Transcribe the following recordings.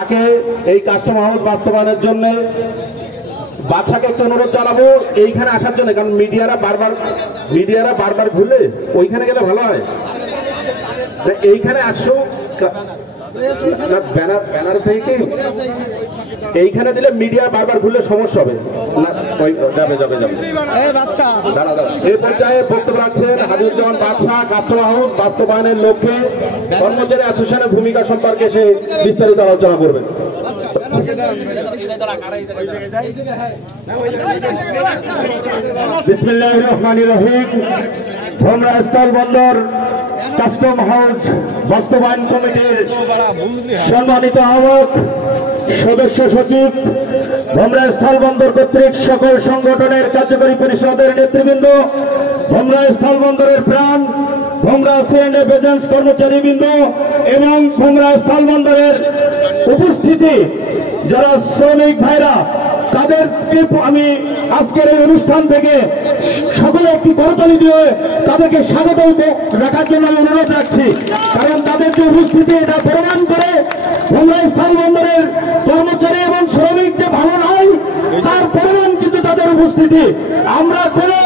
তাকে এই custom house বাস্তবায়নের জন্য বাদশাকে একটা অনুরোধ জানাবো এইখানে আসার জন্য, কারণ মিডিয়ারা বারবার ঘুরলে ওইখানে গেলে ভালো হয়। এইখানে আসো, ব্যানার থেকে এইখানে দিলে মিডিয়া বারবার ঘুরলে সমস্যা হবে। এই পর্যায়ে বক্তব্য রাখছেন হাজিউজ্জামান বাদশা কাস্টম হাউস বাস্তবায়নের লক্ষ্যে কর্মচারী অ্যাসোসিয়েশনের ভূমিকা সম্পর্কে সে বিস্তারিত আলোচনা করবেন। বিসমিল্লাহির রহমানির রহিম। ভোমরা স্থলবন্দর কাস্টম হাউস বাস্তবায়ন কমিটির সম্মানিত আহ্বায়ক, সদস্য সচিব, ভোমরা স্থলবন্দর কর্তৃক সকল সংগঠনের কার্যকরী পরিষদের নেতৃবৃন্দ, ভোমরা স্থলবন্দরের প্রাণ ভোমরা সিএন্ডএফ এজেন্টস কর্মচারীবৃন্দ এবং ভোমরা স্থলবন্দরের উপস্থিতি যারা শ্রমিক ভাইরা, তাদেরকে আমি আজকের এই অনুষ্ঠান থেকে সকলে একটি করতালি দিয়ে তাদেরকে স্বাগত রাখার জন্য আমি অনুরোধ রাখছি। কারণ তাদের যে উপস্থিতি এটা প্রমাণ করে ভোমরা স্থলবন্দরের কর্মচারী এবং শ্রমিক যে ভালো নয় তার প্রমাণ কিন্তু তাদের উপস্থিতি। আমরা কোনো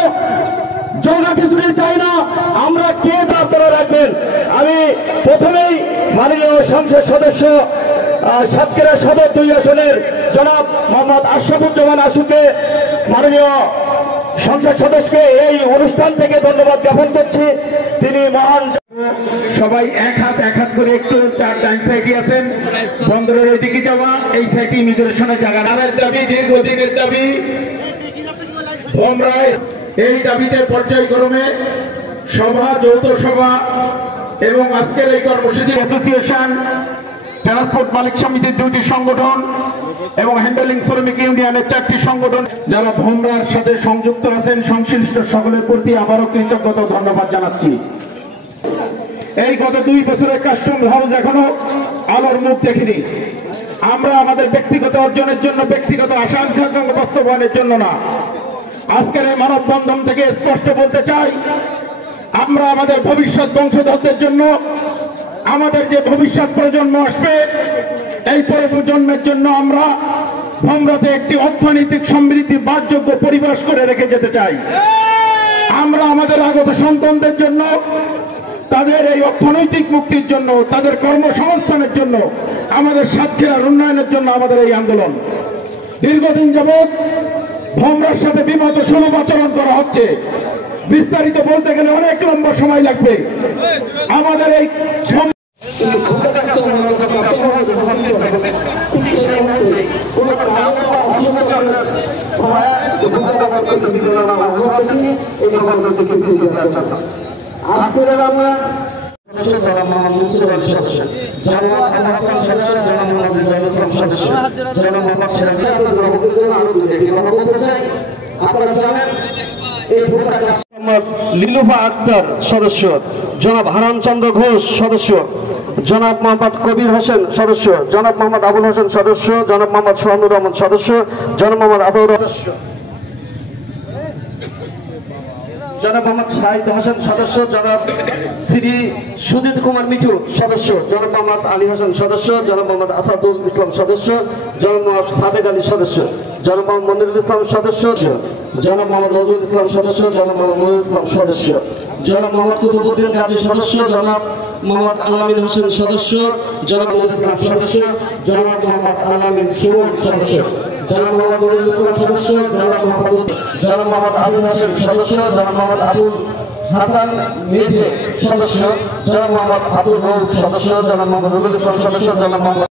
জগা খিচুড়ি চাই না, আমরা কে তা আপনারা রাখবেন। আমি প্রথমেই মাননীয় সংসদ সদস্য সাতক্ষীরা সদর 2 আসনের জনাব মোহাম্মদ আশরাফুজ্জামান আশুকে, মাননীয় সংসদ সদস্যকে এই অনুষ্ঠান থেকে ধন্যবাদ জ্ঞাপন করছি। তিনি মহান। সবাই এক হাত করে একটু 4টা সাইডে আছেন, বন্দরের ওইদিকে যাওয়া, এই সাইডে ইমিগ্রেশনের জায়গা। আমাদের দাবি দীর্ঘদিনের দাবি, ভোমরায় এই দাবিতে পর্যায়ক্রমে সভা, যৌথ সভা এবং আজকের এই কর্মসূচি অ্যাসোসিয়েশন, ট্রান্সপোর্ট মালিক সমিতির 2টি সংগঠন এবং হ্যান্ডেলিং শ্রমিক ইউনিয়নের 4টি সংগঠন যারা ভোমরার সাথে সংযুক্ত আছেন, সংশ্লিষ্ট সকলের প্রতি আবারও কৃতজ্ঞতা ধন্যবাদ জানাচ্ছি। এই গত 2 বছরের কাস্টম হাউস এখনো আলোর মুখ দেখেনি। আমরা আমাদের ব্যক্তিগত অর্জনের জন্য, ব্যক্তিগত আশা আকাঙ্ক্ষা বাস্তবায়নের জন্য না। আজকের এই মানববন্ধন থেকে স্পষ্ট বলতে চাই, আমরা আমাদের ভবিষ্যৎ বংশধরদের জন্য, আমাদের যে ভবিষ্যৎ প্রজন্ম আসবে, এই প্রজন্মের জন্য আমরা ভোমরাতে একটি অর্থনৈতিক সমৃদ্ধি বাসযোগ্য পরিবেশ করে রেখে যেতে চাই। আমরা আমাদের আগত সন্তানদের জন্য, তাদের এই অর্থনৈতিক মুক্তির জন্য, তাদের কর্মসংস্থানের জন্য, আমাদের সাতক্ষীরার উন্নয়নের জন্য আমাদের এই আন্দোলন। দীর্ঘদিন যাবৎ ভোমরার সাথে বিমত সুলভ আচরণ করা হচ্ছে। বিস্তারিত বলতে গেলে অনেক লম্বা সময় লাগবে। আমাদের এই লীলুফা আক্তার সদস্য, জনাব হারান চন্দ্র ঘোষ সদস্য, জনাব মোহাম্মদ কবির হোসেন সদস্য, জনাব মোহাম্মদ আবুল হোসেন সদস্য, জনাব মোহাম্মদ সোহানুর রহমান সদস্য, জনাব মোহাম্মদ আবুর সদস্য, জনাব মোহাম্মদ শাহিদ হোসেন সদস্য, জনাব শ্রী সুজিত কুমার মিঠু সদস্য, জনাব মোহাম্মদ আলী হোসেন সদস্য, জনাব মোহাম্মদ আসাদুল ইসলাম সদস্য, জনাব মোহাম্মদ সাদেক আলী সদস্য, জনাব মোহাম্মদ মনিরুল ইসলাম সদস্য, জনাব মোহাম্মদ নজরুল ইসলাম সদস্য, জনাব মোহাম্মদ মনিরুল ইসলাম সদস্য, জনাব মোহাম্মদ কুতুবউদ্দিন গাজী সদস্য, জনাব মোহাম্মদ আলামিন হোসেন সদস্য, জনাব নজরুল ইসলাম সদস্য, জনাব মোহাম্মদ আলামিন সুমন সদস্য, জনাব মোহাম্মদ নজরুল ইসলাম সদস্য, জনাব মোহাম্মদ আবুল হোসেন সদস্য, জনাব মোহাম্মদ আবুল হাসান মির্জা সদস্য, জনাব মোহাম্মদ আবুল রৌফ সদস্য, জনাব মোহাম্মদ রুবেল ইসলাম সদস্য, জনাব মোহাম্মদ